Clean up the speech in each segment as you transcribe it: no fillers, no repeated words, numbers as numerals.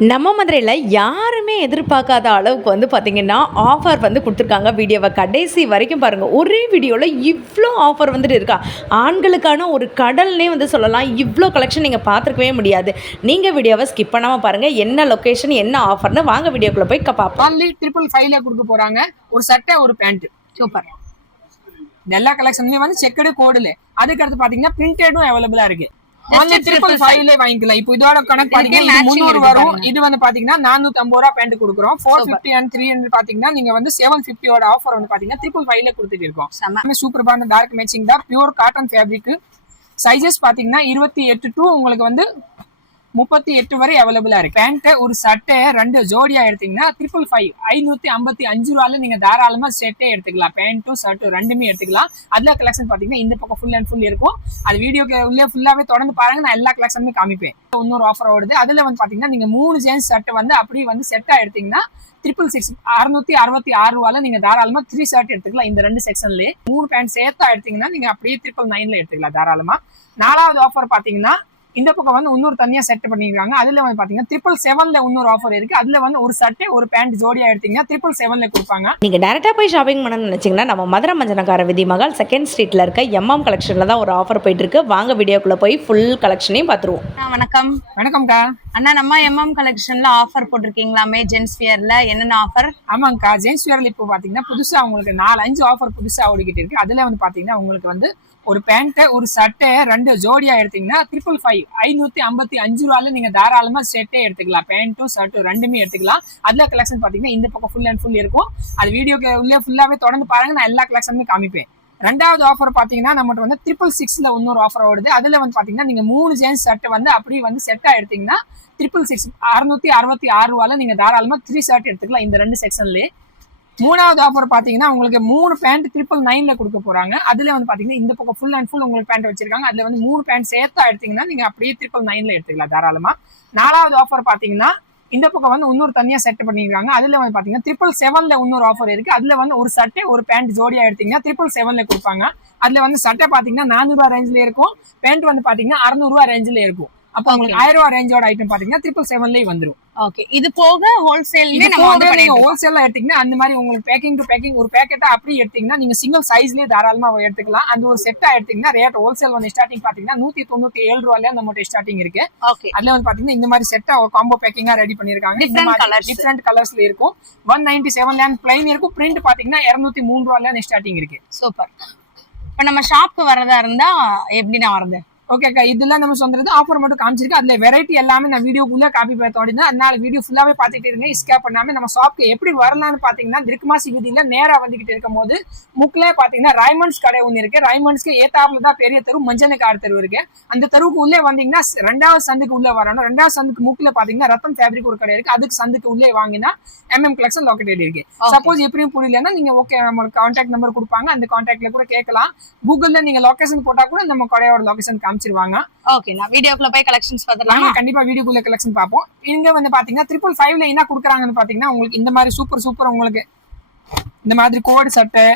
நம்ம மதுரையில் யாருமே எதிர்பார்க்காத அளவுக்கு வந்து பார்த்திங்கன்னா ஆஃபர் வந்து கொடுத்துருக்காங்க. வீடியோவை கடைசி வரைக்கும் பாருங்கள். ஒரே வீடியோவில் இவ்வளோ ஆஃபர் வந்துட்டு இருக்கா. ஆண்களுக்கான ஒரு கடல்னே வந்து சொல்லலாம். இவ்வளோ கலெக்ஷன் நீங்கள் பார்த்துருக்கவே முடியாது. நீங்கள் வீடியோவை ஸ்கிப் பண்ணாமல் பாருங்கள். என்ன லொக்கேஷன் என்ன ஆஃபர்னு வாங்க வீடியோக்குள்ளே போய் பார்ப்போம். ஒன்லி 555 கொடுக்க போகிறாங்க. ஒரு சட்டை ஒரு பேண்ட். சூப்பர். எல்லா கலெக்ஷன்லையும் வந்து செக்கடு கோடுல. அதுக்கடுத்து பார்த்தீங்கன்னா பிரிண்டடும் அவைலபிளாக இருக்குது. ஒன்லி 555 வாங்கிக்கலாம். இப்போ இதோட கணக்கு பாத்தீங்கன்னா 300 வரும். இது வந்து பாத்தீங்கன்னா 450 ரூபாய் பேண்ட் கொடுக்குறோம். 450 and 300 பாத்தீங்கன்னா நீங்க வந்து 750 ஓட ஆஃபர் வந்து பாத்தீங்கன்னா 555 கொடுத்துட்டு இருக்கோம். சூப்பர் பாந்த டார்க் மேட்சிங் தான். Pure cotton fabric. சைஸஸ் பாத்தீங்கன்னா 28 to உங்களுக்கு வந்து 38 வரை அவைலபிளா இருக்கு. பேண்ட் ஒரு சட்டை ரெண்டு ஜோடியா எடுத்தீங்கன்னா 555 555 ரூபாயில நீங்க தாராளமா செட்டே எடுத்துக்கலாம். பேண்ட்டும் ஷர்ட்டும் ரெண்டுமே எடுத்துக்கலாம். அதுல கலெக்ஷன் பாத்தீங்கன்னா இந்த பக்கம் ஃபுல் அண்ட் ஃபுல் இருக்கும். அது வீடியோக்கு உள்ளே ஃபுல்லாவே தொடர்ந்து பாருங்க. நான் எல்லா கலெக்ஷனுமே காமிப்பேன். இன்னொரு ஆஃபர் ஓடுது. அதுல வந்து பாத்தீங்கன்னா நீங்க 3 ஜென்ஸ் ஷர்ட் வந்து அப்படியே வந்து செட்டா எடுத்தீங்கன்னா 666 ரூபாயில நீங்க தாராளமா 3 ஷர்ட் எடுத்துக்கலாம். இந்த ரெண்டு செக்ஷன்லயே 3 பேண்ட் சேர்த்தா எடுத்தீங்கன்னா நீங்க அப்படியே 999 எடுத்துக்கலாம் தாராளமா. 4வது ஆஃபர் பாத்தீங்கன்னா இந்த பக்கம் வந்து இன்னொரு தனியா செட் பண்ணிருக்காங்க. அதுல வந்து பாத்தீங்கன்னா 777ல இன்னொரு ஆஃபர் இருக்கு. அதுல வந்து ஒரு சட்டை ஒரு பேண்ட் ஜோடியா எடுத்தீங்கன்னா 777ல கொடுப்பாங்க. நீங்க டைரக்டா போய் ஷாப்பிங் பண்ணணும்னு நினைச்சீங்கன்னா நம்ம மதுரை மஞ்சனக்கார விதி மகால் செகண்ட் ஸ்ட்ரீட்ல இருக்க எம்எம் கலெக்ஷன்ல தான் ஒரு ஆஃபர் போயிட்டு இருக்கு. வாங்க வீடியோக்குள்ள போய் ஃபுல் கலெக்ஷனையும் பார்த்துருவோம். வணக்கம். வணக்கம்க்கா. அண்ணா, நம்ம எம்எம் கலெக்ஷன்ல ஆஃபர் போட்டிருக்கீங்களாமே ஜென்ஸ் வியர்ல, என்னென்ன ஆஃபர்? ஆமாங்கக்கா, ஜென்ஸ் வியர்ல இப்போ பாத்தீங்கன்னா புதுசா உங்களுக்கு 4-5 ஆஃபர் புதுசா ஓடிக்கிட்டு இருக்கு. அதுல வந்து பாத்தீங்கன்னா உங்களுக்கு வந்து ஒரு பேண்ட் ஒரு சட்டை ரெண்டு ஜோடியா எடுத்தீங்கன்னா 555 555 ரூபாயில நீங்க தாராளமா செட்டே எடுத்துக்கலாம். பேண்ட்டும் ஷர்ட்டும் ரெண்டுமே எடுத்துக்கலாம். அதுல கலெக்ஷன் பாத்தீங்கன்னா இந்த பக்கம் ஃபுல் அண்ட் ஃபுல் இருக்கும். அது வீடியோக்கு உள்ளே ஃபுல்லாவே தொடர்ந்து பாருங்க. நான் எல்லா கலெக்ஷனுமே காமிப்பேன். 2வது ஆஃபர் பாத்தீங்கன்னா நம்மகிட்ட வந்து 666ல இன்னொரு ஆஃபர் ஓடுது. அதுல வந்து பாத்தீங்கன்னா நீங்க 3 ஜென்ஸ் ஷர்ட் வந்து அப்படியே வந்து செட்டா எடுத்தீங்கன்னா 666 ரூபாயில நீங்க தாராளமா 3 ஷர்ட் எடுத்துக்கலாம். இந்த ரெண்டு செக்ஷன்லயே 3வது ஆஃபர் பாத்தீங்கன்னா உங்களுக்கு 3 பேண்ட் 999ல கொடுக்க போறாங்க. அதுல வந்து பாத்தீங்கன்னா இந்த பக்கம் ஃபுல் அண்ட் ஃபுல் உங்களுக்கு பேண்ட் வச்சிருக்காங்க. அதுல வந்து 3 பேண்ட் சேர்த்தா எடுத்தீங்கன்னா நீங்க அப்படியே 999ல எடுத்துக்கலாம் தாராளமா. 4வது ஆஃபர் பாத்தீங்கன்னா இந்த பக்கம் வந்து இன்னொரு தனியா செட் பண்ணிருக்காங்க. அதுல வந்து பாத்தீங்கன்னா 777ல இன்னொரு ஆஃபர் இருக்கு. அதுல வந்து ஒரு சட்டை ஒரு பேண்ட் ஜோடியா எடுத்தீங்கன்னா 777ல கொடுப்பாங்க. அதுல வந்து சட்டை பாத்தீங்கன்னா 400 ரூபாய் ரேஞ்சில இருக்கும். பேண்ட் வந்து பாத்தீங்கன்னா 600 ரூபாய் ரேஞ்சில இருக்கும். அப்ப உங்களுக்கு 1000 ரூபாய் ரேஞ்சோட ஐட்டம் பாத்தீங்கன்னா 777லயே வந்துரும். ஓகே. இது போக ஹோல்சேல்ல நம்ம வந்து நீங்க ஹோல்சேல்ல எடுத்தீங்கன்னா அந்த மாதிரி உங்களுக்கு பேக்கிங் டு பேக்கிங் ஒரு பேக்கெட்டா அப்படி எடுத்தீங்கன்னா நீங்க சிங்கிள் சைஸ்லயே தாராளமா எடுத்துக்கலாம். அந்த ஒரு செட்டா எடுத்தீங்கன்னா ரேட் ஹோல்சேல் வந்து ஸ்டார்டிங் பாத்தீங்கன்னா 197 ரூபாயில நம்ம ஸ்டார்டிங் இருக்கு. அதுல வந்து பாத்தீங்கன்னா இந்த மாதிரி செட்டா காம்போ பேக்கிங்கா ரெடி பண்ணிருக்காங்க. டிஃபரெண்ட் கலர்ஸ்ல இருக்கும். 197ல பிளைன் இருக்கும். பிரிண்ட் பாத்தீங்கன்னா 203 ரூபாயில ஸ்டார்டிங் இருக்கு. சூப்பர். இப்ப நம்ம ஷாப்க்கு வரதா இருந்தா எப்படின்னா வரது? ஓகேக்கா, இதெல்லாம் நம்ம சொல்றது ஆஃபர் மட்டும் காமிச்சிருக்கு. அதுல வெரைட்டி எல்லாமே நான் வீடியோக்குள்ள காப்பி பண்ண. அதனால வீடியோ ஃபுல்லாவே பாத்துட்டு இருங்க. ஸ்கிப் பண்ணாம நம்ம ஷாப்க்கு எப்படி வரலாம்னு பாத்தீங்கன்னா திருக்குமாசி வீதியில நேரா வந்துகிட்டு இருக்கும் போது முக்கிலே பாத்தீங்கன்னா ரைமண்ட்ஸ் கடை ஒண்ணு இருக்கு. ரைமண்ட்ஸ்க்கு ஏத்தாப்புல தான் பெரிய தெரு மஞ்சனக்கார தெரு இருக்கு. அந்த தெருவுக்கு உள்ளே வந்தீங்கன்னா 2வது சந்துக்கு உள்ள வரணும். 2வது சந்துக்கு முக்கில பாத்தீங்கன்னா ரத்தம் ஃபேப்ரிக் ஒரு கடை இருக்கு. அதுக்கு சந்துக்கு உள்ளே வாங்கினா எம்எம் கலெக்ஷன் லொகேட்டட் இருக்கு. சப்போஸ் எப்படியும் புரியலன்னா நீங்க ஓகே நம்மளுக்கு கான்டாக்ட் நம்பர் கொடுப்பாங்க. அந்த கான்டாக்ட்ல கூட கேட்கலாம். கூகுள்ல நீங்க லொகேஷன் போட்டா கூட நம்ம கடையோட லொகேஷன் காமிச்சிருவாங்க. ஓகே, நான் வீடியோக்குள்ள போய் கலெக்ஷன்ஸ் பார்த்தலாம். கண்டிப்பா வீடியோக்குள்ள கலெக்ஷன் பார்ப்போம். இங்க வந்து பாத்தீங்கன்னா 555ல என்ன கொடுக்குறாங்கன்னு பாத்தீங்கன்னா உங்களுக்கு இந்த மாதிரி சூப்பர் உங்களுக்கு இந்த மாதிரி கோட் சட்டை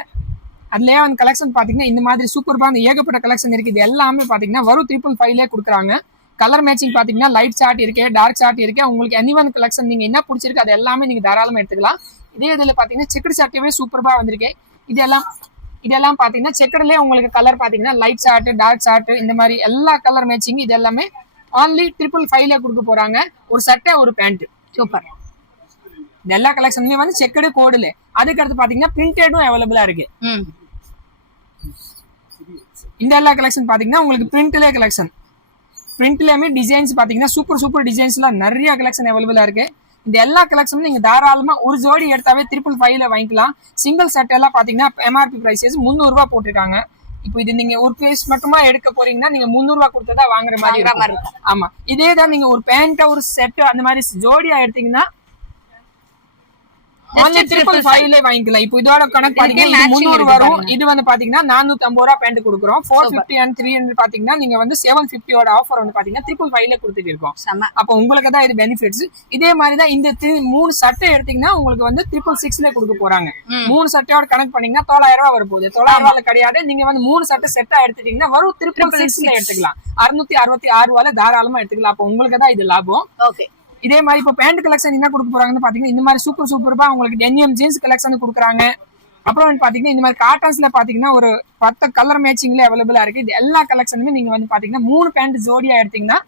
அதுலயே வந்து கலெக்ஷன் பாத்தீங்கன்னா இந்த மாதிரி சூப்பர்பா அந்த ஏகப்பட்ட கலெக்ஷன் இருக்கு. இது எல்லாமே பாத்தீங்கன்னா வரும் 555ல கொடுக்குறாங்க. கலர் மேட்சிங் பாத்தீங்கன்னா லைட் சார்ட் இருக்கு, டார்க் சார்ட் இருக்கு. உங்களுக்கு எனிவன் கலெக்ஷன் நீங்க என்ன பிடிச்சிருக்கு அது எல்லாமே நீங்க தாராளமா எடுத்துக்கலாம். இதே இதுல பாத்தீங்கன்னா செக்குடு சார்ட்டே சூப்பர்பா வந்திருக்கு. இதெல்லாம் பாத்தீங்கன்னா செக்கர்லயே உங்களுக்கு கலர் பாத்தீங்கன்னா லைட் சார்ட் டார்க் சார்ட் இந்த மாதிரி எல்லா கலர் மேட்சிங் இது எல்லாமே ஒன்லி 555ல கொடுக்க போறாங்க. ஒரு சட்டை ஒரு பேண்ட். சூப்பர். இந்த எல்லா கலெக்ஷனுமே வந்து செக்கடு கோடுல. அதுக்கடுத்து பாத்தீங்கன்னா பிரிண்டடும் அவைலபிளா இருக்கு. இந்த எல்லா கலெக்ஷன் பாத்தீங்கன்னா உங்களுக்கு பிரிண்ட்லயே கலெக்ஷன். பிரிண்ட்லயுமே டிசைன்ஸ் பாத்தீங்கன்னா சூப்பர் டிசைன்ஸ்லாம் நிறைய கலெக்ஷன் அவைலபிளா இருக்கு. இந்த எல்லா கலெக்ஷனும் நீங்க தாராளமா ஒரு ஜோடி எடுத்தாவே 555ல வாங்கிக்கலாம். சிங்கிள் செட் எல்லாம் பாத்தீங்கன்னா எம்ஆர்பி பிரைசஸ் 300 ரூபாய் போட்டிருக்காங்க. இப்போ இது நீங்க ஒரு பீஸ் மட்டுமா எடுக்க போறீங்கன்னா நீங்க 300 ரூபாய் கொடுத்ததா வாங்குற மாதிரி இருக்கும். ஆமா, இதேதான் நீங்க ஒரு பேண்ட் ஒரு செட் அந்த மாதிரி ஜோடியா எடுத்தீங்கன்னா 555ல வாங்கிக்கலாம். இப்போ இதோட கணக்கு பாத்தீங்கன்னா 300 வரும். இது வந்து பாத்தீங்கன்னா 450 ரூபாய் பேண்ட் கொடுக்குறோம். 450 and 300 பாத்தீங்கன்னா நீங்க வந்து 750 ஓட ஆஃபர் வந்து பாத்தீங்கன்னா 555ல கொடுத்துட்டு இருக்கோம். அப்ப உங்களுக்கு தான் இது பெனிஃபிட்ஸ். இதே மாதிரிதான் இந்த 3 சட்டை எடுத்தீங்கன்னா உங்களுக்கு வந்து 666ல கொடுக்க போறாங்க. 3 சட்டையோட கணக்கு பண்ணீங்கன்னா 900 ரூபாய் வரும் போகுது. 900 ரூபாய் கிடையாது. நீங்க வந்து 3 சட்டை செட்டா எடுத்துட்டீங்கன்னா வரும் 666ல எடுத்துக்கலாம். 666 ரூபாயில தாராளமா எடுத்துக்கலாம். அப்ப உங்களுக்கு தான் இது லாபம். ஓகே. இதே மாதிரி இப்போ பேண்ட் கலெக்ஷன் என்ன கொடுக்க போறாங்கன்னு பாத்தீங்கன்னா இந்த மாதிரி சூப்பர்பா உங்களுக்கு டெனியம் ஜீன்ஸ் கலெக்ஷன் கொடுக்குறாங்க. அப்புறம் வந்து பாத்தீங்கன்னா இந்த மாதிரி காட்டன்ஸ்ல பாத்தீங்கன்னா ஒரு 10 கலர் மேட்சிங்ல அவைலபிளா இருக்கு. இது எல்லா கலெக்ஷனுமே நீங்க வந்து பாத்தீங்கன்னா 3 பேண்ட் ஜோடியா எடுத்தீங்கன்னா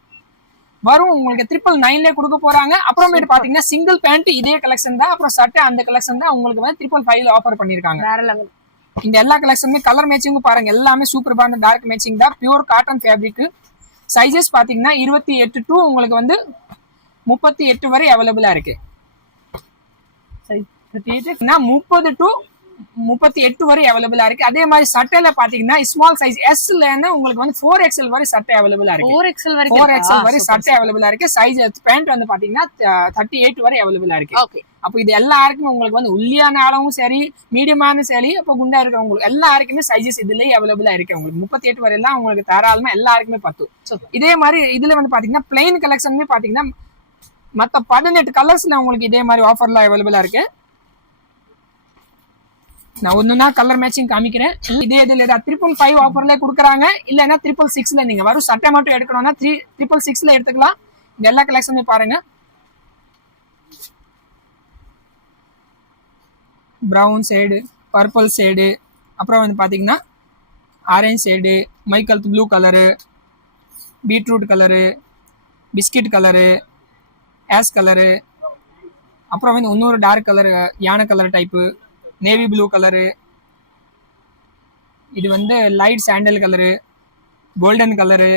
வரும் உங்களுக்கு 999 கொடுக்க போறாங்க. அப்புறமேட்டு பாத்தீங்கன்னா சிங்கிள் பேண்ட் இதே கலெக்ஷன் தான், அப்புறம் சட்டை அந்த கலெக்ஷன் தான் உங்களுக்கு வந்து 555 ஆஃபர் பண்ணிருக்காங்க. வேற லெவல். இந்த எல்லா கலெக்ஷனுமே கலர் மேட்சிங்கும் பாருங்க, எல்லாமே சூப்பர்பான டார்க் மேட்சிங் தான், பியூர் காட்டன் ஃபேப்ரிக். சைஸஸ் பாத்தீங்கன்னா 28 டு உங்களுக்கு வந்து 38 வரை அவைலபிளா இருக்கு. 30 டு 38 வரை அவைலபிளா இருக்கு. அதே மாதிரி சட்டையில பாத்தீங்கன்னா ஸ்மால் சைஸ் எஸ்ல உங்களுக்கு வந்து 4XL வரை சட்டை அவைலபிளா இருக்கு. 4XL வரை சட்டை அவைலபிளா இருக்கு. சைஸ் பேண்ட் வந்து பாத்தீங்கன்னா 38 வரை அவைலபிளா இருக்கு. அப்போ இது எல்லாருக்குமே உங்களுக்கு வந்து உள்ளியான அளவும் சரி, மீடியமான சரி, அப்போ குண்டா இருக்கிறவங்களுக்கு எல்லாருக்குமே சைஸஸ் இதுலயே அவைலபிளா இருக்கு. உங்களுக்கு 38 வரை எல்லாம் உங்களுக்கு தாராளமா எல்லாருக்குமே பத்தும். இதே மாதிரி இதுல வந்து பாத்தீங்கன்னா பிளைன் கலெக்ஷனுமே பாத்தீங்கன்னா மத்த 18 கலர்ஸ்ல உங்களுக்கு இதே மாதிரி ஆஃபர்ல அவைலபிளா இருக்கு. நான் ஒண்ணுனா கலர் மேட்சிங் காமிக்கிறேன். இதே இதுல 555 ஆஃபர்ல கொடுக்குறாங்க. இல்லைன்னா 666ல நீங்க வரும் சட்டை மட்டும் எடுக்கணும்னா 666ல எடுத்துக்கலாம். இந்த எல்லா கலெக்ஷனுமே பாருங்க. ப்ரௌன் ஷேடு, பர்பிள் ஷேடு, அப்புறம் வந்து பாத்தீங்கன்னா orange shade, Michael blue colour, beetroot colour, biscuit colour, ash colour, அப்புறம் வந்து இன்னொரு டார்க் கலரு யானை colour type, navy blue colour, இது வந்து light sandal colour, golden colour,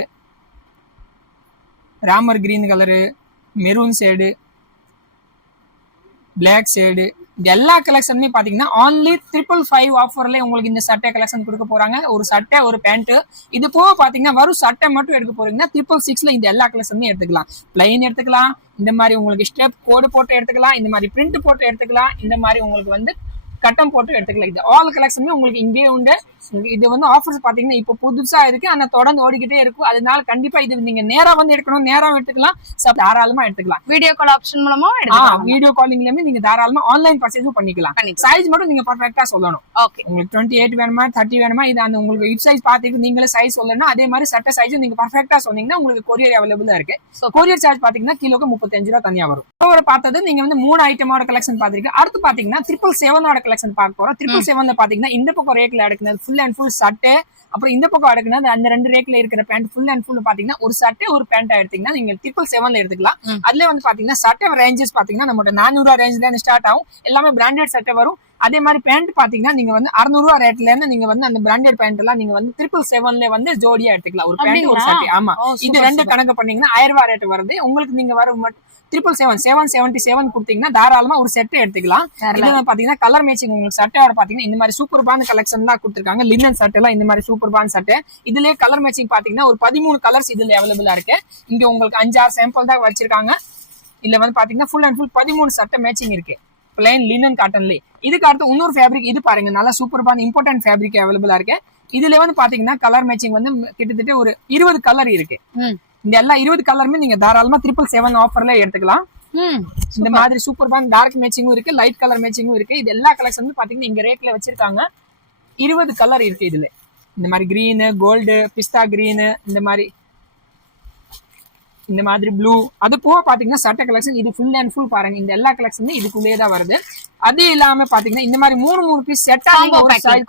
Ramar green colour, maroon shade, black shade, இது எல்லா கலெக்ஷனுமே பாத்தீங்கன்னா only 555 ஆஃபர்ல உங்களுக்கு இந்த சட்டை கலெக்ஷன் கொடுக்க போறாங்க. ஒரு சட்டை ஒரு பேண்ட். இது போக பாத்தீங்கன்னா வரும் சட்டை மட்டும் எடுக்க போறீங்கன்னா 666ல இந்த எல்லா கலெக்ஷனுமே எடுத்துக்கலாம். பிளைன் எடுத்துக்கலாம், இந்த மாதிரி உங்களுக்கு ஸ்டெப் கோடு போட்டு எடுத்துக்கலாம், இந்த மாதிரி பிரிண்ட் போட்டு எடுத்துக்கலாம், இந்த மாதிரி உங்களுக்கு வந்து கட்டம் போட்டு எடுத்துக்கலாம். இது ஆல் கலெக்ஷனுமே உங்களுக்கு இங்கேயே உண்டு. இது வந்து ஆஃபர்ஸ் பாத்தீங்கன்னா இப்போ புதுசா இருக்கு, ஆனா தொடர்ந்து ஓடிக்கிட்டே இருக்கும். அதனால கண்டிப்பா இது நீங்க நேரா வந்து எடுக்கணும், நேரா எடுத்துக்கலாம், தாராளமா எடுத்துக்கலாம். வீடியோ கால் ஆப்ஷன் மூலமா வீடியோ காலிங்லயுமே நீங்க தாராளமா ஆன்லைன் பர்ச்சேஸும் பண்ணிக்கலாம். சைஸ் மட்டும் நீங்க பர்ஃபெக்ட்டா சொல்லணும். உங்களுக்கு 28 வேணுமா 30 வேணுமா, இது அந்த உங்களுக்கு ஹிப் சைஸ் பாத்துட்டு நீங்களே சைஸ் சொல்லணும். அதே மாதிரி சட்டை சைஸும் நீங்க பர்ஃபெக்ட்டா சொன்னீங்கன்னா உங்களுக்கு கொரியர் அவைலபிளா இருக்கு. கொரியர் சார்ஜ் பாத்தீங்கன்னா கிலோக்கு 35 ரூபாய் தனியா வரும். பார்த்தது நீங்க வந்து 3 ஐட்டமோட கலெக்ஷன் பாத்திருக்கீங்க. அடுத்து பாத்தீங்கன்னா 777 கலெக்ஷன் பார்க்க போறோம். 777 பாத்தீங்கன்னா இந்த பக்கம் ரேக்ல எடுக்கிறது ஃபுல் அண்ட் ஃபுல் சட்டை, அப்புறம் இந்த பக்கம் எடுக்கிறது அந்த 2 ரேக்ல இருக்கிற பேண்ட் ஃபுல் அண்ட் ஃபுல் பாத்தீங்கன்னா ஒரு சட்டை ஒரு பேண்ட் எடுத்தீங்கன்னா நீங்க 777 எடுத்துக்கலாம். அதுல வந்து பாத்தீங்கன்னா சட்டை ரேஞ்சஸ் பாத்தீங்கன்னா நம்ம 400 ரூபாய் ரேஞ்ச்ல இருந்து ஸ்டார்ட் ஆகும். எல்லாமே பிராண்டட் சட்டை வரும். அதே மாதிரி பேண்ட் பாத்தீங்கன்னா நீங்க வந்து 600 ரூபாய் ரேட்ல இருந்து நீங்க வந்து அந்த பிராண்டட் பேண்ட் எல்லாம் நீங்க வந்து 777ல வந்து ஜோடியா எடுத்துக்கலாம். ஒரு பேண்ட் ஒரு சட்டை. ஆமா, இது ரெண்டு கணக்கு பண்ணீங்கன்னா 1000 ரூபாய் ரேட் வருது. உங்களுக்கு நீங்க வர 777 கொடுத்தீங்கன்னா தாராளமா ஒரு செட்டை எடுத்துக்கலாம். இதுல பாத்தீங்கன்னா கலர் மேட்சிங் உங்களுக்கு சட்டையோட பாத்தீங்கன்னா இந்த மாதிரி சூப்பர் பான் கலெக்ஷன் எல்லாம் கொடுத்துருக்காங்க. லினன் சட்டை எல்லாம் இந்த மாதிரி சூப்பர் பான் சட்டை. இதுலயே கலர் மேட்சிங் பாத்தீங்கன்னா ஒரு 13 கலர்ஸ் இதுல அவைலபிளா இருக்கு. இங்க உங்களுக்கு 5-6 சாம்பிள் தான் வச்சிருக்காங்க. இதுல வந்து பாத்தீங்கன்னா ஃபுல் அண்ட் ஃபுல் 13 சட்டை மேட்சிங் இருக்கு. பிளைன் லினன் காட்டன்ல. இதுக்கு அடுத்து இன்னொரு ஃபேப்ரிக் இது பாருங்க, நல்லா சூப்பர் பான் இம்பார்ட்டன்ட் ஃபேப்ரிக் அவைலபிளா இருக்கு. இதுல வந்து பாத்தீங்கன்னா கலர் மேட்சிங் வந்து கிட்டத்தட்ட ஒரு 20 கலர் இருக்கு. இந்த எல்லா 20 கலருமே நீங்க தாராளமா 777 ஆஃபர்ல எடுத்துக்கலாம். இந்த மாதிரி சூப்பர் பான் டார்க் மேட்சிங்கும் இருக்கு, லைட் கலர் மேட்சிங்கும் இருக்கு. இது எல்லா கலெக்ஷனும் பாத்தீங்கன்னா இங்க ரேட்ல வச்சிருக்காங்க. 20 கலர் இருக்கு இதுல. இந்த மாதிரி கிரீனு, கோல்டு, பிஸ்தா கிரீனு, இந்த மாதிரி ப்ளூ. அது போக பாத்தீங்கன்னா சட்டை கலெக்ஷன் இது ஃபுல் அண்ட் ஃபுல் பாருங்க. இந்த எல்லா கலெக்ஷனும் இதுக்குள்ளேயே தான் வருது. அது இல்லாம பாத்தீங்கன்னா இந்த மாதிரி 3 பீஸ் செட்டா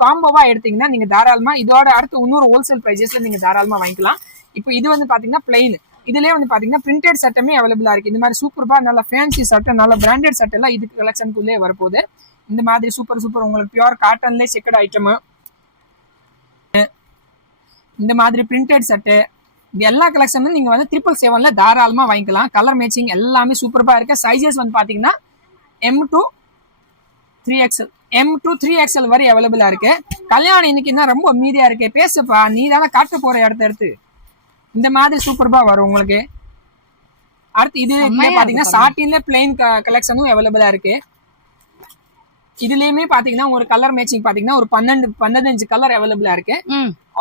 காம்போவா எடுத்தீங்கன்னா நீங்க தாராளமா இதோட அடுத்து இன்னொரு ஹோல்சேல் பிரைசஸ்ல நீங்க தாராளமா வாங்கிக்கலாம். இப்போ இது வந்து பாத்தீங்கன்னா பிளைன். இதுலயே வந்து பாத்தீங்கன்னா பிரிண்டட் சட்டமே அவைலபிளா இருக்கு. இந்த மாதிரி சூப்பர்பா நல்ல ஃபேன்சி சட்டை, நல்ல பிராண்டட் சட்டை எல்லாம் இதுக்கு கலெக்ஷனுக்குள்ளே வரப்போகுது. இந்த மாதிரி சூப்பர் உங்களுக்கு பியூர் காட்டன்ல செக்கட் ஐட்டம், இந்த மாதிரி பிரிண்டட் சட்டை, இது எல்லா கலெக்ஷனும் நீங்க வந்து 777ல தாராளமா வாங்கிக்கலாம். கலர் மேட்சிங் எல்லாமே சூப்பர்பா இருக்கு. சைஸஸ் வந்து பாத்தீங்கன்னா M to 3XL வரை அவைலபிளா இருக்கு. கல்யாணம் இன்னைக்கு என்ன ரொம்ப மீதியா இருக்கு, பேசுப்பா, நீ தானே காட்ட போற இடத்த எடுத்து. இந்த மாதிரி சூப்பர்பா வரும் உங்களுக்கு. அடுத்து இது பாத்தீங்கன்னா சாட்டின்ல பிளைன் கலெக்ஷனும் அவைலபிளா இருக்கு. இதுலயுமே பாத்தீங்கன்னா ஒரு கலர் மேட்சிங் பாத்தீங்கன்னா ஒரு 15 கலர் அவைலபிளா இருக்கு.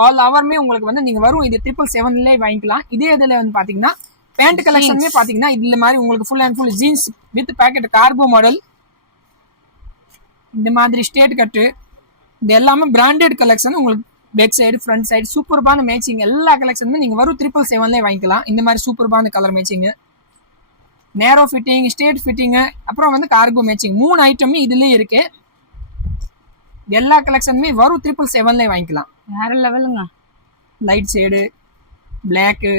ஆல் ஹவர்மே உங்களுக்கு வந்து நீங்க வரும் இது 777ல வாங்கிக்கலாம். இதே இதுல வந்து பாத்தீங்கன்னா பேண்ட் கலெக்ஷனுமே பாத்தீங்கன்னா இதுல மாதிரி உங்களுக்கு full and full jeans with pocket cargo model, இந்த மாதிரி ஸ்டேட் கட்டு, இது எல்லாமே பிராண்டட் கலெக்ஷன். உங்களுக்கு பேக் சைடு ஃப்ரண்ட் சைடு சூப்பர்பான மேட்சிங் எல்லா கலெக்ஷனுமே நீங்க வரும் 777ல வாங்கிக்கலாம். இந்த மாதிரி சூப்பர்பான colour matching. Narrow fitting, straight fitting, அப்புறம் வந்து கார்கோ மேட்சிங் 3 ஐட்டமே இதுலயே இருக்கு. எல்லா கலெக்ஷனுமே வரும் 777 வாங்கிக்கலாம். வேற லெவலுங்க. லைட் ஷேடு, பிளாக்,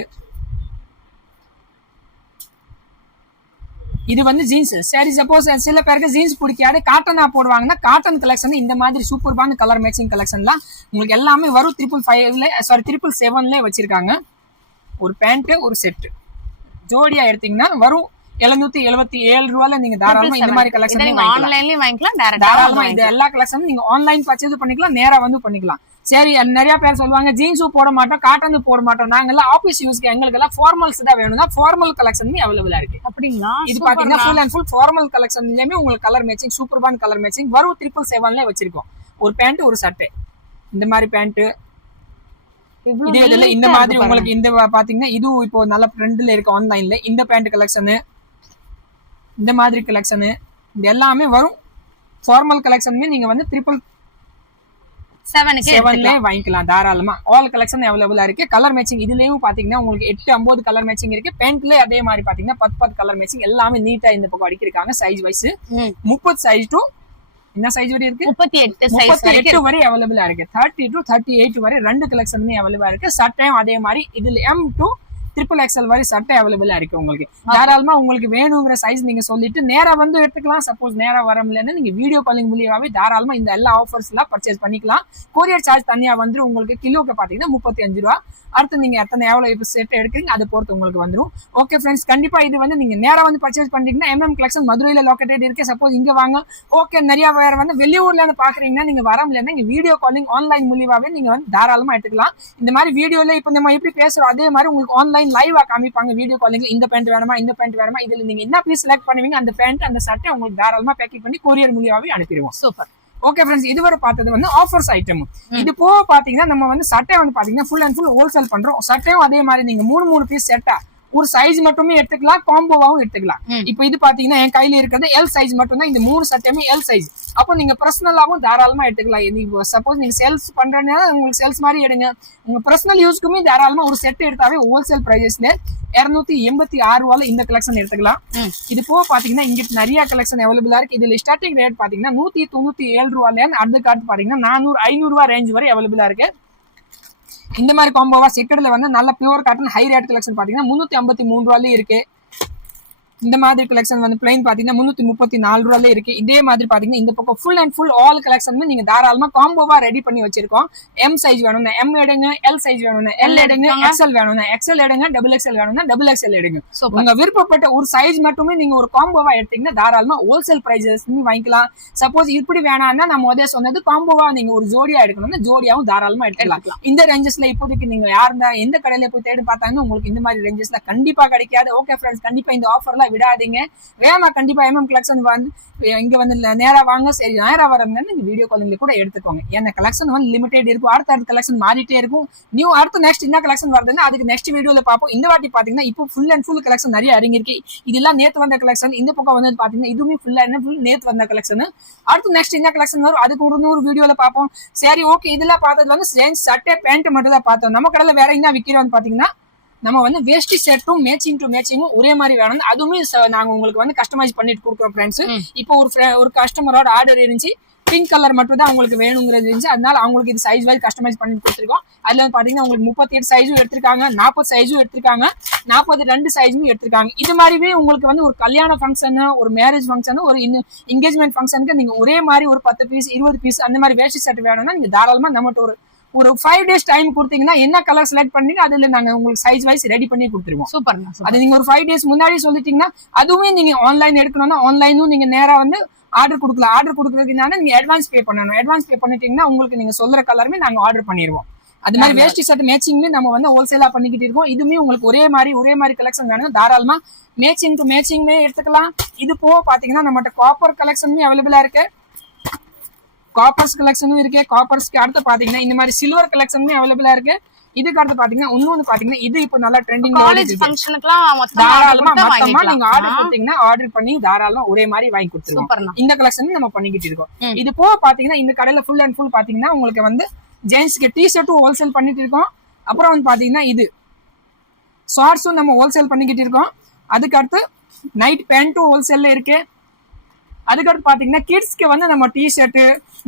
இது வந்து ஜீன்ஸ். சரி சப்போஸ் சில பேருக்கு ஜீன்ஸ் பிடிக்காது, காட்டனா போடுவாங்கன்னா காட்டன் கலெக்ஷன் இந்த மாதிரி சூப்பர்பான கலர் மேட்சிங் கலெக்ஷன்லாம் உங்களுக்கு எல்லாமே வரும் 777 வச்சிருக்காங்க. ஒரு பேண்ட் ஒரு செட் ஜோடியா எடுத்தீங்கன்னா வரும் 777 ரூபாயில நீங்க தாராளமா இந்த மாதிரி கலெக்ஷன் ஆன்லைன்லயும் வாங்கிக்கலாம், தாராளமா இந்த எல்லா கலெக்ஷனும் நீங்க ஆன்லைன் பர்ச்சேஸ் பண்ணிக்கலாம், நேரா வந்து பண்ணிக்கலாம். சரி, நிறைய பேர் சொல்லுவாங்க ஜீன்ஸும் போட மாட்டோம், காட்டனும் போட மாட்டோம், நாங்கெல்லாம் ஆபீஸ் யூஸ்க்கு எங்களுக்கு எல்லாம் ஃபார்மல்ஸ் தான் வேணும்னா ஃபார்மல் கலெக்ஷன் அவைலபிளா இருக்கு. அப்படிங்களா? இது பாத்தீங்கன்னா ஃபுல் அண்ட் ஃபுல் ஃபார்மல் கலெக்ஷன்லயுமே உங்களுக்கு கலர் மேட்சிங் சூப்பர்பான கலர் மேட்சிங் வரும் 777 வச்சிருக்கோம். ஒரு பேண்ட் ஒரு சட்டை, இந்த மாதிரி பேண்ட் இதே இதுல இந்த மாதிரி உங்களுக்கு இந்த பாத்தீங்கன்னா இது இப்போ நல்ல ட்ரெண்ட்ல இருக்கு ஆன்லைன்ல. இந்த பேண்ட் கலெக்ஷனு, இந்த மாதிரி கலெக்ஷனு, இது எல்லாமே வரும். ஃபார்மல் கலெக்ஷனுமே நீங்க வந்து 777 வாங்கிக்கலாம் தாராளமா. ஆல் கலெக்ஷன் அவைலபிளா இருக்கு. கலர் மேட்சிங் இதுலயும் பாத்தீங்கன்னா உங்களுக்கு 8-9 கலர் மேட்சிங் இருக்கு. பேண்ட்ல அதே மாதிரி பாத்தீங்கன்னா 10 கலர் மேட்சிங் எல்லாமே நீட்டா இந்த பக்கம் அடிக்கிருக்காங்க. சைஸ் வைஸ் 30 சைஸ் டு என்ன சைஸ் வரை இருக்கு? 38 வரை அவைலபிளா இருக்கு. 30 to 38 வரை ரெண்டு கலெக்ஷனுமே அவைலபிளா இருக்கு. சட்டையும் அதே மாதிரி இதுல M to XXL வரை சட்டை அவைலபிளா இருக்கு. உங்களுக்கு தாராளமா உங்களுக்கு வேணுங்கிற சைஸ் நீங்க சொல்லிட்டு நேரா வந்து எடுத்துக்கலாம். சப்போஸ் நேரா வர முடியலன்னா நீங்க வீடியோ காலிங் மூலியமாவே தாராளமா இந்த எல்லா ஆஃபர்ஸ் எல்லாம் பர்ச்சேஸ் பண்ணிக்கலாம். கொரியர் சார்ஜ் தனியா வந்து உங்களுக்கு கிலோக்கு பாத்தீங்கன்னா 35 ரூபா. அடுத்து நீங்க எவ்வளவு செட் எடுக்கிறீங்க அதை பொறுத்து உங்களுக்கு வந்துடும். ஓகே ஃப்ரெண்ட்ஸ், கண்டிப்பா இது வந்து நீங்க நேரா வந்து பர்ச்சேஸ் பண்ணிட்டீங்கன்னா MM கலெக்ஷன் மதுரையில லொகேட்டட் இருக்கு. சப்போஸ் இங்க வாங்க ஓகே, நிறைய வேற வந்து வெளியூர்ல இருந்து பாக்குறீங்கன்னா நீங்க வர முடியலன்னா நீங்க வீடியோ காலிங் ஆன்லைன் மூலியமாவே நீங்க வந்து தாராளமா எடுத்துக்கலாம். இந்த மாதிரி வீடியோல இப்ப நம்ம எப்படி பேசுறோம் அதே மாதிரி உங்களுக்கு ஆன்லைன் லைவா காமிப்பாங்க வீடியோ காலிங்ல. இந்த பேண்ட் வேணுமா, இந்த பேண்ட் வேணுமா, இதுல நீங்க என்ன பீஸ் செலக்ட் பண்ணுவீங்க அந்த பேண்ட் அந்த சட்டை உங்களுக்கு தாராளமா பேக்கிங் பண்ணி கொரியர் மூலியமாவே அனுப்பிடுவோம். சூப்பர். ஓகே ஃப்ரெண்ட்ஸ், இதுவரை பார்த்தது வந்து ஆஃபர்ஸ் ஐட்டம். இது போக பாத்தீங்கன்னா நம்ம வந்து சட்டை வந்து பாத்தீங்கன்னா ஃபுல் அண்ட் ஃபுல் ஹோல்சேல் பண்றோம். சட்டையும் அதே மாதிரி நீங்க 3 பீஸ் செட்டா ஒரு சைஸ் மட்டுமே எடுத்துக்கலாம், காம்போவாவும் எடுத்துக்கலாம். இப்போ இது பாத்தீங்கன்னா என் கையில இருக்கிறது L சைஸ் மட்டும் தான். இந்த 3 சட்டையுமே L சைஸ். அப்போ நீங்க பர்சனலாவும் தாராளமா எடுத்துக்கலாம். சப்போஸ் நீங்க சேல்ஸ் பண்றதுனா உங்களுக்கு சேல்ஸ் மாதிரி எடுங்க. உங்க பர்சனல் யூஸ்க்குமே தாராளமா ஒரு செட் எடுத்தாவே ஹோல்சேல் பிரைஸ்ல 286 ரூபாயில இந்த கலெக்ஷன் எடுத்துக்கலாம். இது போக பாத்தீங்கன்னா இங்க நிறைய கலெக்ஷன் அவைலபிளா இருக்கு. இதுல ஸ்டார்டிங் ரேட் பாத்தீங்கன்னா 197 ரூபாயில அடுத்த கார்டு பாத்தீங்கன்னா 400-500 ரூபாய் ரேஞ்ச் வரை அவைலபிளா இருக்கு. இந்த மாதிரி காம்போவா செக்கட்ல வந்து நல்ல pure cotton high rate collection பாத்தீங்கன்னா 353 ரூபாயில இருக்கு. இந்த மாதிரி கலெக்ஷன் வந்து பிளைன் பாத்தீங்கன்னா 334 ரூபாயில இருக்கு. இதே மாதிரி பாத்தீங்கன்னா இந்த பக்கம் full and full all collection நீங்க தாராளமா காம்போவா ரெடி பண்ணி வச்சிருக்கோம். M சைஸ் வேணும்னா M எடுங்க, L சைஸ் வேணும்னா L எடுங்க, XL வேணும்னா XL எடுங்க, XXL வேணும்னா XXL எடுங்க. உங்க விருப்பப்பட்ட ஒரு சைஸ் மட்டுமே நீங்க ஒரு காம்போவா எடுத்தீங்கன்னா தாராளமா ஹோல்சேல் பிரைஸஸ் வாங்கிக்கலாம். சப்போஸ் இப்படி வேணாம்னா நம்ம முதல்ல சொன்னது காம்போவா நீங்க ஒரு ஜோடியா எடுக்கணும்னா ஜோடியாவும் தாராளமா எடுத்துக்கலாம். இந்த ரேஞ்சஸ்ல இப்போதைக்கு நீங்க யாருந்தா எந்த கடையில போய் தேடி பார்த்தாங்கன்னா உங்களுக்கு இந்த மாதிரி ரேஞ்சஸ்ல கண்டிப்பா கிடைக்காது. ஓகே ஃப்ரெண்ட்ஸ், கண்டிப்பா இந்த ஆஃபர்ல விடாதீங்க. வேமா கண்டிப்பா MM கலெக்ஷன் வந்து இங்க வந்து நேரா வாங்க. சரி, நேரா வரங்க நீங்க வீடியோ காலிங்ல கூட எடுத்துக்கோங்க. ஏன்னா கலெக்ஷன் வந்து லிமிடெட் இருக்கும். அடுத்த கலெக்ஷன் மாறிட்டே இருக்கும். நியூ அடுத்த நெக்ஸ்ட் என்ன கலெக்ஷன் வருதுன்னா அதுக்கு நெக்ஸ்ட் வீடியோல பார்ப்போம். இந்த வாட்டி பாத்தீங்கன்னா இப்போ ஃபுல் அண்ட் ஃபுல் கலெக்ஷன் நிறைய இறங்கிருக்கு. இதெல்லாம் நேத்து வந்த கலெக்ஷன். இந்த பக்கம் வந்து பாத்தீங்கன்னா இதுவுமே ஃபுல் அண்ட் ஃபுல் நேத்து வந்த கலெக்ஷன். அடுத்து நெக்ஸ்ட் என்ன கலெக்ஷன் வரும் அதுக்கு ஒரு வீடியோல பார்ப்போம். சரி, ஓகே, இதெல்லாம் பார்த்தது வந்து ஜீன்ஸ் சட்டை பேண்ட் மட்டும் தான் பார்த்தோம். நம்ம கடையில வேற என்ன விற்கிறோம்னு பாத்தீங்கன்னா நம்ம வந்து வேஷ்டி செட்டும் மேட்சிங்கும் ஒரே மாதிரி வேணும். அதுவுமே நாங்க உங்களுக்கு வந்து கஸ்டமைஸ் பண்ணிட்டு கொடுக்குறோம் ஃப்ரெண்ட்ஸ். இப்போ ஒரு கஸ்டமரோட ஆர்டர் இருந்துச்சு, பிங்க் கலர் மட்டும் தான் அவங்களுக்கு வேணுங்கிறது இருந்துச்சு. அதனால அவங்களுக்கு இது சைஸ் வைஸ் கஸ்டமைஸ் பண்ணி கொடுத்துருக்கோம். அதுல வந்து பாத்தீங்கன்னா உங்களுக்கு 38 சைஸும் எடுத்திருக்காங்க, 40 சைஸும் எடுத்திருக்காங்க, 42 சைஸும் எடுத்திருக்காங்க. இது மாதிரிவே உங்களுக்கு வந்து ஒரு கல்யாண ஃபங்க்ஷன், ஒரு மேரேஜ் ஃபங்க்ஷன், ஒரு என்கேஜ்மெண்ட் ஃபங்க்ஷனுக்கு நீங்க ஒரே மாதிரி ஒரு 10 பீஸ் 20 பீஸ் அந்த மாதிரி வேஷ்டி செட் வேணும்னா நீங்க தாராளமா நம்மகிட்ட ஒரு 5 days டைம் கொடுத்தீங்கன்னா என்ன கலர் செலக்ட் பண்ணீங்க அதுல நாங்க உங்களுக்கு சைஸ் வைஸ் ரெடி பண்ணி கொடுத்துருவோம். சூப்பர். அது நீங்க ஒரு 5 days முன்னாடி சொல்லிட்டீங்கன்னா அதுவே நீங்க ஆன்லைன் எடுக்கணும்னா ஆன்லைனும் நீங்க நேரா வந்து ஆர்டர் கொடுக்கலாம். ஆர்டர் கொடுக்கறதுனால நீங்க அட்வான்ஸ் பே பண்ணணும். அட்வான்ஸ் பே பண்ணிட்டீங்கன்னா உங்களுக்கு நீங்க சொல்ற கலருமே நாங்க ஆர்டர் பண்ணிடுவோம். அது மாதிரி வேஷ்டி ஷர்ட் மேட்சிங்குமே நம்ம வந்து ஹோல்சேலா பண்ணிக்கிட்டு இருக்கோம். இதுமே உங்களுக்கு ஒரே மாதிரி கலெக்ஷன் வேணும் தாராளமா மேட்சிங்குமே எடுத்துக்கலாம். இது போக பாத்தீங்கன்னா நம்மகிட்ட காப்பர் கலெக்ஷனுமே அவைலபிளா இருக்கு. காப்பர்ஸ் கலெக்ஷனும் இருக்கு. காப்பர்ஸ்க்கு அடுத்து பாத்தீங்கன்னா இந்த மாதிரி சில்வர் கலெக்ஷனுமே அவைலபிளா இருக்கு. இதுக்கு அடுத்து பாத்தீங்கன்னா இன்னொன்னு பாத்தீங்கன்னா இது இப்போ நல்லா ட்ரெண்டிங் காலேஜ் ஃபங்க்ஷனுக்குலாம் தாராளமா மொத்தமா நீங்க ஆர்டர் கொடுத்தீங்கன்னா ஆர்டர் பண்ணி தாராளமா ஒரே மாதிரி வாங்கி கொடுத்துருவோம். இந்த கலெக்ஷன் நம்ம பண்ணிக்கிட்டு இருக்கோம். இது போக பாத்தீங்கன்னா இந்த கடையில ஃபுல் அண்ட் ஃபுல் பாத்தீங்கன்னா உங்களுக்கு வந்து ஜென்ஸ்க்கு டிஷர்ட்டும் ஹோல்சேல் பண்ணிட்டு இருக்கோம். அப்புறம் வந்து பாத்தீங்கன்னா இது ஷார்ட்ஸும் நம்ம ஹோல்சேல் பண்ணிக்கிட்டு இருக்கோம். அதுக்கு அடுத்து நைட் பேண்ட்டும் ஹோல்சேல்ல இருக்கு. அதுக்கடுத்து பாத்தீங்கன்னா கிட்ஸ்க்கு வந்து நம்ம டிஷர்ட்,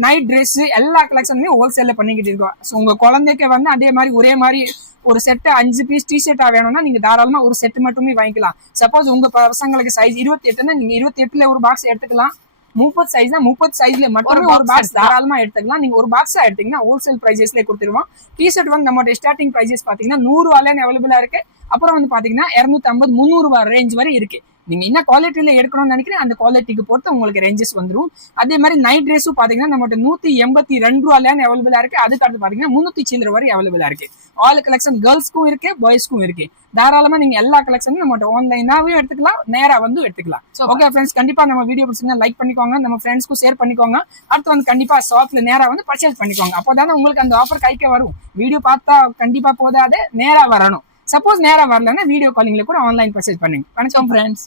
நைட் ட்ரெஸ் எல்லா கலெக்ஷனுமே ஹோல்சேல்ல பண்ணிக்கிட்டு இருக்கோம். ஸோ உங்க குழந்தைக்கு வந்து அதே மாதிரி ஒரே மாதிரி ஒரு செட்டு 5 பீஸ் டிஷர்ட்டா வேணும்னா நீங்க தாராளமா ஒரு செட் மட்டுமே வாங்கிக்கலாம். சப்போஸ் உங்க பசங்களுக்கு சைஸ் 28ன்னா நீங்க 28ல ஒரு பாக்ஸ் எடுத்துக்கலாம். 30 சைஸ்னா 30 சைஸ்ல மட்டுமே ஒரு பாக்ஸ் தாராளமா எடுத்துக்கலாம். நீங்க ஒரு பாக்ஸா எடுத்தீங்கன்னா ஹோல்சேல் பிரைசஸ்ல கொடுத்துருவோம். டிஷர்ட் வந்து நம்மளோட ஸ்டார்டிங் பிரைசஸ் பாத்தீங்கன்னா 100 ரூபாயில அவைலபிளா இருக்கு. அப்புறம் வந்து பாத்தீங்கன்னா 250, 300 ரூபாய் ரேஞ்ச் வரை இருக்கு. நீங்க என்ன குவாலிட்டியில எடுக்கணும்னு நினைக்கிறேன் அந்த குவாலிட்டிக்கு பொறுத்து உங்களுக்கு ரேஞ்சஸ் வந்துடும். அதே மாதிரி நைட் ட்ரெஸ்ஸும் பாத்தீங்கன்னா நம்மகிட்ட 182 ரூபாயில அவைலபிளா இருக்கு. அதுக்கு அடுத்து பாத்தீங்கன்னா 300 சில்லற வரை அவைலபிளா இருக்கு. ஆல் கலெக்ஷன் கேர்ள்ஸ்க்கும் இருக்கு, பாய்ஸ்க்கும் இருக்கு. தாராளமா நீங்க எல்லா கலெக்ஷனும் நம்மகிட்ட ஆன்லைனாவே எடுத்துக்கலாம், நேரா வந்து எடுத்துக்கலாம். ஓகே ஃப்ரெண்ட்ஸ், கண்டிப்பா நம்ம வீடியோ பிடிச்சிருந்தா லைக் பண்ணிக்கோங்க, நம்ம ஃப்ரெண்ட்ஸ்க்கும் ஷேர் பண்ணிக்கோங்க. அடுத்து வந்து கண்டிப்பா ஷாப்ல நேரா வந்து பர்ச்சேஸ் பண்ணிக்கோங்க. அப்போதானே உங்களுக்கு அந்த ஆஃபர் கைக்கு வரும். வீடியோ பார்த்தா கண்டிப்பா போதாது, நேரா வரணும். சப்போஸ் நேரா வரலன்னா வீடியோ காலிங்ல கூட ஆன்லைன் பர்ச்சேஸ் பண்ணுங்க. வணக்கம் ஃப்ரெண்ட்ஸ்.